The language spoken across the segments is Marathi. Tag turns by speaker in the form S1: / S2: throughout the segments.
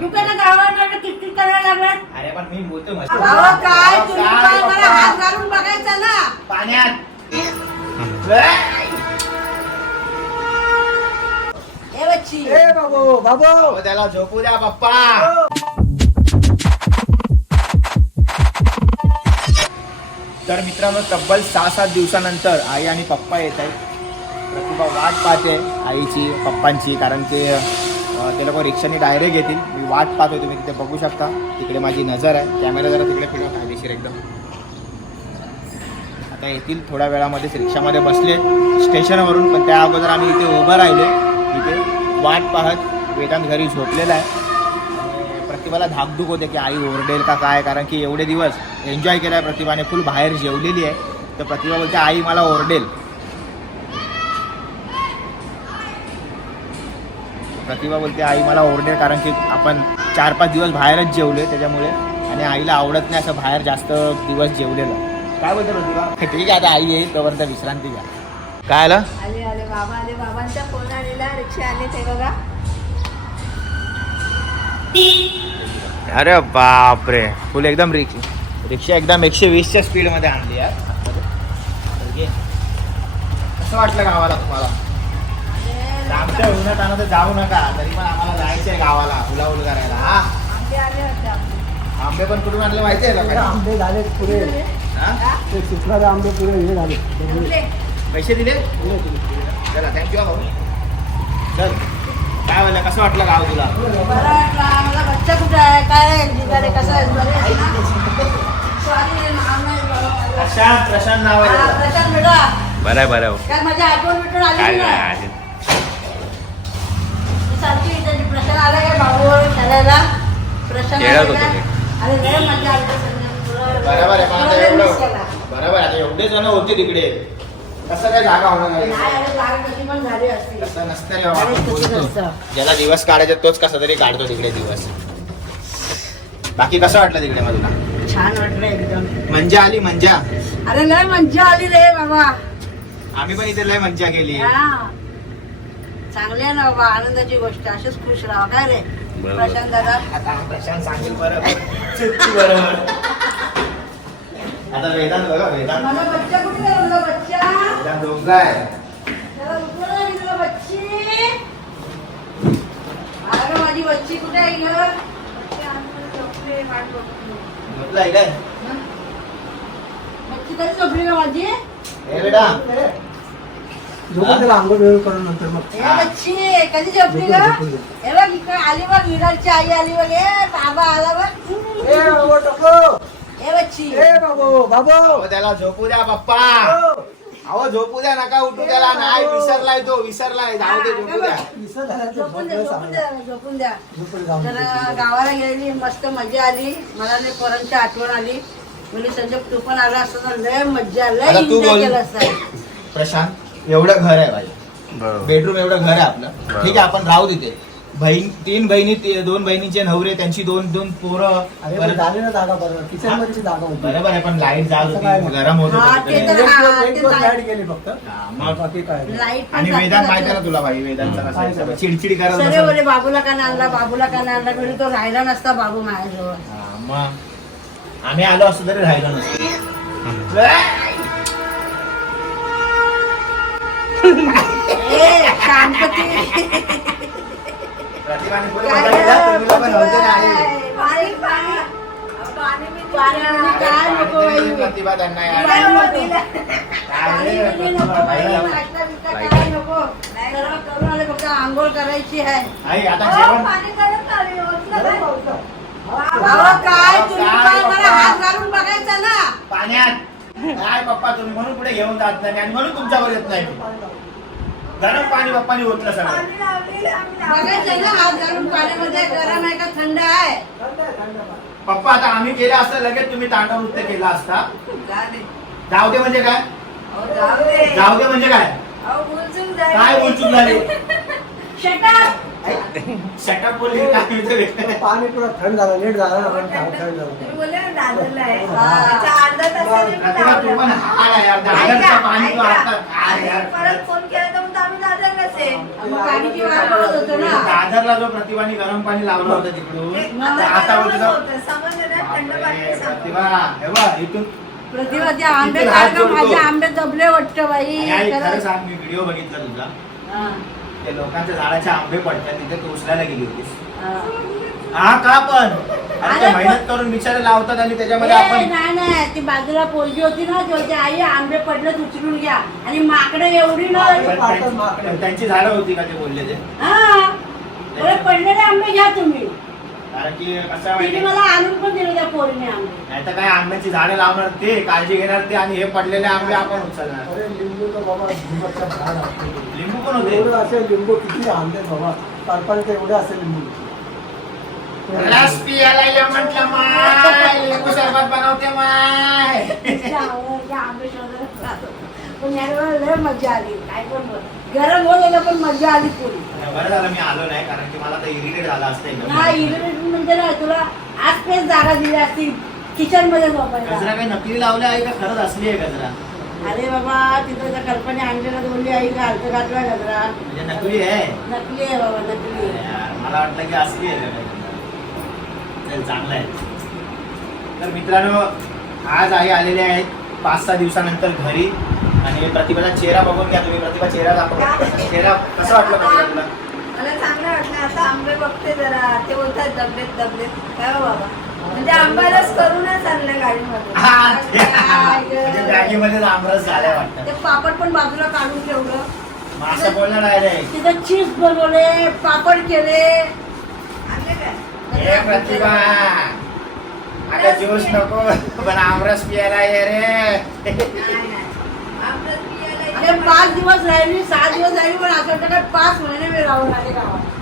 S1: तू काय गावाला किती करायला लागलात
S2: अरे पण मी बोलतो मस्त.
S1: अहो काय? तुम्ही
S2: काय?
S1: मला हात? घालून बघायचा ना.
S2: पाण्यात.
S1: ए. बच्ची.
S3: ए बाबू बाबू.
S2: अहो, त्याला झोपू द्या पप्पा. तर मित्रांनो तब्बल सहा सात दिवसानंतर आई आणि पप्पा येत आहेत. वाट पाहते आईची पप्पांची कारण ते ते लोक रिक्षाने डायरेक्ट येतील. मी वाट पाहतोय तुम्ही तिथे बघू शकता. तिकडे माझी नजर आहे. कॅमेरा जरा तिकडे फिरव कायदेशीर एकदम. आता येतील थोड्या वेळामध्येच रिक्षामध्ये बसले स्टेशनवरून पण त्या अगोदर आम्ही इथे उभं राहिलो. इथे वाट पाहत वेदांत घरी झोपलेला आहे. प्रतिभाला धाकधूक होते की आई ओरडेल का काय कारण की एवढे दिवस एन्जॉय केला आहे प्रतिभाने फुल बाहेर जेवलेली आहे. तर प्रतिभा बोलते आई मला ओरडेल. प्रतिभा बोलते आई मला ओरडेल कारण की आपण चार पाच दिवस बाहेरच जेवलोय त्याच्यामुळे आणि आईला आवडत नाही असं बाहेर जास्त दिवस जेवलेलं. काय बोलते प्रतिभा? ठीक आहे आता आई येईल तोपर्यंत विश्रांती घ्या. काय आलं?
S1: आले आले बाबा आले बाबांचा फोन आलेला रिक्षा आले ते बघा.
S2: अरे बापरे फुल एकदम रिक्षा. रिक्षा एकदम एकशे वीसच्या स्पीडमध्ये आणली यार. कसं वाटलं गावाला तुम्हाला? आमच्या उन्हात आणा तर जाऊ नका तरी पण आम्हाला जायचं आहे गावाला हुलाहुल करायला हा?
S1: आंबे आले होते आंबे.
S2: आंबे पण कुठून आणले माहिती आहे का
S3: आंबे झाले पुरे
S2: हा?
S3: ते सुकणारे आंबे पुरे हे झाले.
S1: आंबे.
S2: पैसे दिले? चला थँक्यू भाऊ. चल काय म्हणलं कसं वाटलं गाव तुला?
S1: बरं वाटलं आम्हाला बच्चा कुठे आहे? काय आहे? निघाले कसं आहे? बरे आहे ना? स्वाती नाव नाही बरोबर.
S2: प्रशांत प्रशांत नाव
S1: हा,
S2: आहे
S1: प्रशांत
S4: बरं आहे बरं आहे.
S1: काय माझी आठवण बिटवण आली
S4: काय
S1: नाही?
S4: नाही
S1: सारखी इथे प्रशांत आला काय
S4: खेळत होतो
S1: लय मजा आली त्या संध्याकाळी.
S2: बरोबर आहे पण आता
S1: तुला लय
S2: एवढं
S1: miss केला.
S2: बरोबर आहे आता एवढे जण होते तिकडे. कसं काय जागा होणार नाही?
S1: नाही अरे जागा कशी पण झाली असती.
S2: कसं नसतं रे
S1: अरे,
S2: बाबा,
S1: तसं
S2: बोलतो.
S1: नसतं.
S2: ज्याला दिवस काढायचे तोच कसा तरी काढतो तिकडे दिवस. बाकी कसं वाटलं तिकडे मला
S1: छान वाटलं एकदम.
S2: मज्जा आली मज्जा.
S1: अरे लय मज्जा आली रे बाबा.
S2: आम्ही पण इथे लय मज्जा केली.
S1: हा. चांगली आहे ना बाबा आनंदाची गोष्ट अशीच खुश राहा काय रे. प्रशांत दादा.
S2: आता प्रशांत सांगेल बरोबर चुटकी बरोबर. आता वेदांत बघा वेदांत.
S1: मला बच्चा कुठे बच्चा?
S2: वेदांत झोपला आहे.
S1: त्याला उठवलं नाही तुला बच्ची. अरे माझी बच्ची कुठे आहे ग? बच्ची आतमध्ये झोपली, वाट बघते.
S2: झोपला आहे काय
S1: बच्ची कधी झोपली का माझी?
S2: हे बेटा.
S3: झोपून त्याला आंघोळ बिघोळ करून नंतर मग
S1: ए बच्ची कधी झोपली ग?
S3: झोपून दे.
S1: हे बघ इकडे आली बघ विराटची आई आली बघ. ए बाबा आला बघ.
S3: ए बाबू टोको
S1: ए बच्ची.
S3: ए बाबू बाबू.
S2: अहो, त्याला झोपू द्या पप्पा. अहो झोपू द्या नका उठू त्याला. नाही विसरलाय तो विसरलाय. जाऊ दे झोपू द्या.
S3: विसर झाला ते
S1: झोपून द्या झोपून. द्या झोपून द्या.
S3: झोपून जाऊन
S1: तर. गावाला गेली मस्त मजा आली. मला लय पोरांची आठवण आली. म्हणजे संजय तू पण आला असता तर लय मज्जा लय
S2: तू
S1: एन्जॉय
S2: बोल.
S1: केलं असतं
S2: प्रशांत. एवढं घर आहे भाई. बेडरूम एवढं घर आहे आपलं. ठीक आहे आपण राहू तिथे. बहीण तीन बहिणी ती- दोन बहिणीचे नवरे त्यांची दोन दोन पोरं.
S3: जागा बरोबर. जागा
S2: आहे पण लाइट जात
S3: काय
S2: होती. गरम होत आणि वेदांत. माहिती आहे ना तुला भाई वेदांतचा चिडचिडी करत
S1: सरे
S2: बसेल.
S1: बोले बाबूला का नाही आणला? बाबूला का नाही आणला? म्हणजे तो राहिला नसता बाबू माझ्याजवळ.
S2: हा, मग आम्ही आलो असतो तरी राहिलो नसतो.
S1: आंघोळ करायची आहे.
S2: आई आता जेवण
S1: अहो काय तुम्ही हात घालून बघायचा ना?
S2: पाण्यात. काय पप्पा तुम्ही म्हणून पुढे घेऊन जात नाही. आणि म्हणून तुमच्यावर येत नाही. गरम पाणी पप्पानी ओतलं सगळं.
S1: बघायचं ना हात घालून पाण्यामध्ये गरम आहे का थंड आहे?
S2: पप्पा आता आम्ही केलं असतं लगेच तुम्ही तांडव नृत्य केला असता. जाऊ दे म्हणजे काय? जाऊ दे. म्हणजे काय? काय बोलचूक झाली? बोलली म्हणजे वेगळं.
S3: पाणी पुरा थंड झालं लेट झालं ना पण थंड झालं
S2: प्रतिभा, तू पण हाड आहे. यार दादरचं पाणी तू आता काय यार
S1: मग पाणीची वाट बघत होतो ना.
S2: दादर कुकरला जो प्रतिभाने गरम पाणी लावलं होतं तिकडून आता प्रतिभा हे इथून
S1: प्रतिभा ते आंबे. माझे आंबे दबले वाटतं बाई.
S2: सांग मी व्हिडिओ बघितला तुझा
S1: हा,
S2: ते लोकांच्या झाडाचे आंबे पडतात तिथे तू उचलायला गेली होतीस.
S1: हा.
S2: का पण? अरे ते
S1: अरे
S2: मेहनत करून बिचारे लावतात आणि त्याच्यामध्ये
S1: ए,
S2: आपण
S1: नाही नाही ती बाजूला पोरगी होती ना ती आई आंबे पडले उचलून घ्या. आणि माकडे एवढी ना
S2: पण त्यांची- पण त्यांची झाडं होती का ते बोलले ते?
S1: हा. पडलेले आंबे घ्या तुम्ही.
S2: कारण की कसं आहे
S1: तिने
S2: माहिती
S1: मला आणून पण दिले त्या पोरीने आंबे.
S2: नाही तर काय आंब्याची झाडं लावणार ते काळजी घेणार ते आणि हे पडलेले आंबे आपण उचलणार.
S3: अरे लिंबू तर बाबा लिंबाचं झाड आहे.
S2: लिंबू पण होते?
S3: एवढं असेल लिंबू किती आणले बाबा. पारपारी एवढे असेल लिंबू.
S2: रस पियाला ये म्हटलं माय. लिंबू सरबत बनवते माय.
S1: तिच्या आवडीचे आंबे शोधत राहतो. पण यावेळेला लय मजा आली. काय पण बोल. गरम होतं पण मजा आली पुरी.
S2: बरं झालं मी आलो नाही कारण की मला तर इरिटेट झालं असतं एकदम.
S1: नाही इरिटेशन म्हणजे ना तुला आज तेच जागा दिली असती
S2: किचनमध्ये
S1: झोपायला.
S2: काही नकली लावले आहे का? खरंच असली आहे गजरा.
S1: अरे बाबा तिथं त्या कल्पने आणलेला तर बोलली आई घालतो घातला गजरा?
S2: म्हणजे नकली आहे.
S1: नकली आहे बाबा नकली आहे.
S2: यार, मला वाटलं की असली आहे का काही. चल चांगलं आहे. तर मित्रांनो आज आई आलेले आहेत पाच सहा दिवसानंतर घरी. आणि प्रतिभाचा चेहरा बघून घ्या तुम्ही. प्रतिभा चेहरा दाखव. चेहरा कसं वाटलं तुला
S4: मला चांगलं वाटलं. आता आंबे बघते जरा. ते बोलतात दबलेत दबलेत. काय हो बाबा? म्हणजे आंबारस करूनच आणलं गाडीमध्ये.
S2: म्हणजे वाटतं.
S1: ते पापड पण बाजूला काढून ठेवलं.
S2: मग असं बोलणार आहे
S1: तिथं चीज बनवले पापड केले.
S4: आणले काय?
S2: हे प्रतिभा. आता ज्यूस नको पण आमरस पियाला ये रे.
S4: इथे
S1: पाच दिवस राहिली सहा दिवस राहिली पण असं वाटतं काय पाच महिने मी राहून आले गावात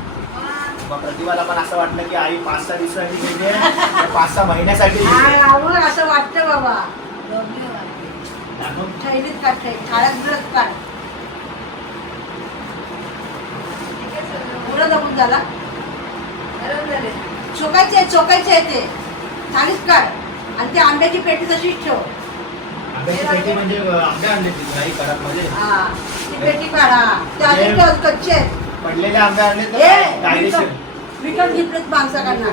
S2: मग प्रतिभाला पण असं वाटलं की आई पाच सहा दिवसासाठी गेली आहे, पाच सहा महिन्यासाठी
S1: हा,
S2: गेली आहे.
S1: आवड असं वाटतं बाबा.
S2: दाखव.
S1: थैलीत काढ थै- काळ्यात ड्रेस काढ
S4: आहे,
S1: झाला
S4: गरम झाले
S1: चोकायचे चोकायचे ते थालीच काढ आणि ती आंब्याची पेटी तशीच ठेव
S2: पेटी म्हणजे अं, आंबे आणले तिथे आई घरात मध्ये
S1: हा ती पेटी काढा ते अजून ठेव कच्चे आहेत.
S2: पडलेले आंबे आणले
S1: ए,
S2: तर कायदेशीर
S1: विकत विकत घेतलेत माणसाकडनं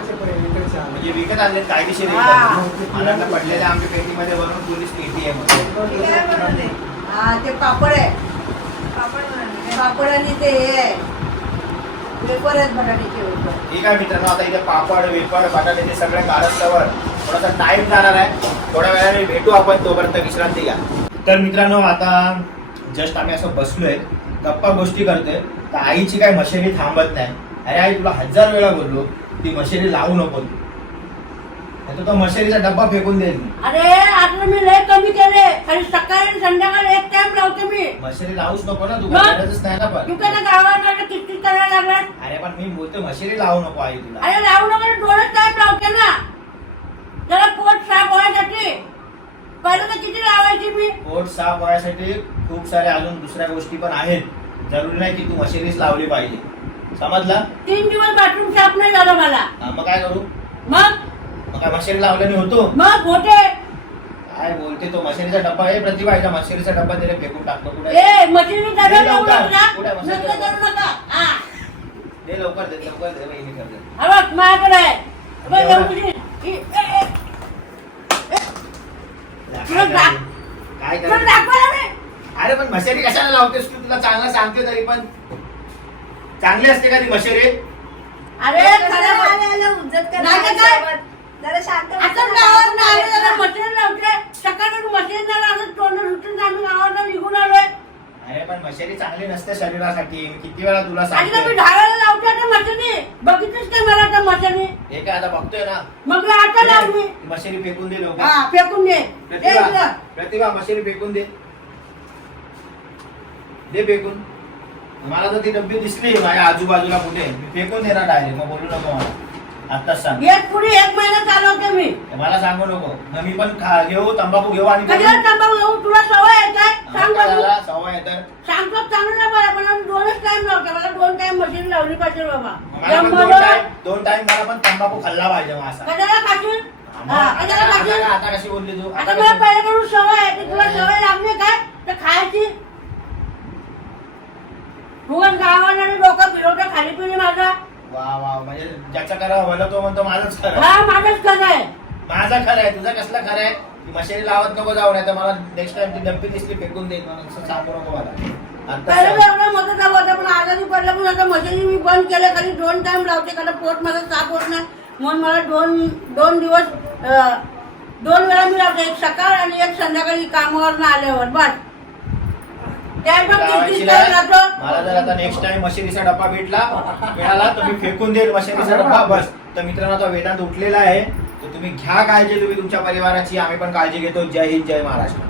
S2: म्हणजे विकत आणले कायदेशीर आहे
S1: हा.
S2: का? मला वाटलं पडलेले आंबे पेटीमध्ये भरून पोलीस पेटी आहे म्हणून.
S4: हे बनवले
S1: हा ते पापड आहे
S4: पापड बनवले?
S1: पापड आणि ते हे आहे वेपर आहेत बटाट्याचे वेपर
S2: ठीक आहे मित्रांनो आता इथे पापड वेपड बटाटे ते सगळे थोडासा टाइम जाणार आहे. थोड्या वेळाने भेटू आपण तोपर्यंत विश्रांती घ्या. तर मित्रांनो आता जस्ट आम्ही असं बसलोय. गप्पा गोष्टी करतोय. तर आईची काय मशिनी थांबत नाही. अरे आई तुला हजार वेळा बोललो ती मशिनी लावू नको. तर तो मशिनीचा डब्बा फेकून देईल.
S1: अरे आता मी लय कमी केले. आणि सकाळी आणि संध्याकाळी एक टाइम लावते मी.
S2: मशिनी लावूच नको ना तू
S1: मग?
S2: गरजच नाही ना पण.
S1: तू काय गावाकडे किटकिट करायला लागला
S2: अरे पण मी बोलतो मशिनी लावू नको आई तुला.
S1: अरे लावू नका डोळ्यात टाइम लावते ना त्याला पोट साफ व्हायसाठी पहिलं मी.
S2: पोट साफ व्हायसाठी खूप साऱ्या अजून दुसऱ्या गोष्टी पण आहेत. जरुरी नाही की तू मशिनीच लावली पाहिजे. समजला?
S1: तीन दिवस बाथरूम साफ नाही झालं मला.
S2: हा, मग काय करू?
S1: मग?
S2: मग काय मशिनी लावल्याने होतो?
S1: मग होते
S2: काय बोलते तो मशिनीचा डब्बा आहे प्रतिभा आहे का? मशिनीचा डब्बा त्याने फेकून टाकतो कुठे?
S1: ए मशीन डबा
S2: हे
S1: लावू
S2: लवकर.
S1: नका.
S2: पुढे बसा.
S1: नका करू नका. हा
S2: दे लवकर दे लवकर दे वहिनी कर दे.
S1: हा बघ माझ्याकडे आहे. बघ,
S2: एवढं?
S1: लवकर. इ- ए, ए,
S2: काय
S1: तुला
S2: करायचं? काय
S1: तुला
S2: करायचं?
S1: दाखवायला नाही
S2: अरे पण मशिनी कशाला लावतेस तू? तुला चांगलं सांगते तरी पण. चांगली असते का ती मशिनी
S1: अरे खरं बोल. नाही तर काय? आता आले जरा मशीन लावते. मशीन तोंड सुटून आम्ही निघून आलोय.
S2: अरे पण चांगली नसते शरीरासाठी. मी किती वेळा तुला
S1: आणि मी ढाळायला लावते आता मशिनी बघितलीस काय मला आता मशिनी
S2: हे काय आता बघतोय ना?
S1: मग मी. आता लावली
S2: मशिनी फेकून दे लवकर.
S1: हा फेकून दे.
S2: प्रतिभा
S1: इकडं.
S2: प्रतिभा मशिनी फेकून दे. दे फेकून. मला तर ती डब्बी दिसली माझ्या आजूबाजूला कुठे. मी फेकून देणार डायरेक्ट मग बोलू नको मला. आत्ताच सांग.
S1: एक पुढे एक महिना चालवते मी.
S2: मला सांगू नको. मग मी पण खा घेऊ तंबाखू घेऊ आणि
S1: तंबाखू घेऊ. तुला सवय आहे काय? सांग
S2: काय
S1: बघू.
S2: झाला? सवय आहे तर.
S1: सांगतो चांगलं टाइम लावते. मला दोन टाइम मशीन लावली पाहिजे बाबा.
S2: मला पण दोन? टाइम दोन टाइम मला पण तंबाखू खाल्ला पाहिजे मग असा.
S1: कशाला खाशील? हा,
S2: आता-
S1: कशाला खाशील?
S2: आता आता कशी बोलली तू?
S1: आता
S2: आता
S1: मला
S2: कशी-
S1: पहिल्याकडून सवय आहे की तुला सवय लागली काय? तर खायची. उगाच गावाला आणि डोकं फिरवतं खाली पिणी माझा.
S2: वा वा म्हणजे ज्याचा करा भलं तो म्हणतो माझंच खरं
S1: हा माझंच खरं आहे.
S2: माझा खरं आहे तुझा कसला खरं आहे? मशेरी लावत नको जाऊ नाही तर मला नेक्स्ट टाइम ती डब्बी दिसली फेकून देईल म्हणून. असं सांगू नको मला.
S1: पहिलं
S2: आता
S1: एवढं मदत होतं पण आजारी पडलं पण आता मशिनी मी बंद केलं खाली दोन टाइम लावते कारण पोट माझं साफ होत नाही. म्हणून मला दोन दोन दिवस दोन वेळा मी लावते एक सकाळ आणि एक संध्याकाळी कामावर आल्यावर बस.
S2: मला जर आता नेक्स्ट टाइम मशिनीचा डब्बा भेटला मिळाला तर मी फेकून देईल मशिनीचा डब्बा बस. तर मित्रांनो आता वेदांत उठलेला आहे. तर तुम्ही घ्या काळजी तुम्ही तुमच्या परिवाराची आम्ही पण काळजी घेतो. जय हिंद जय महाराष्ट्र.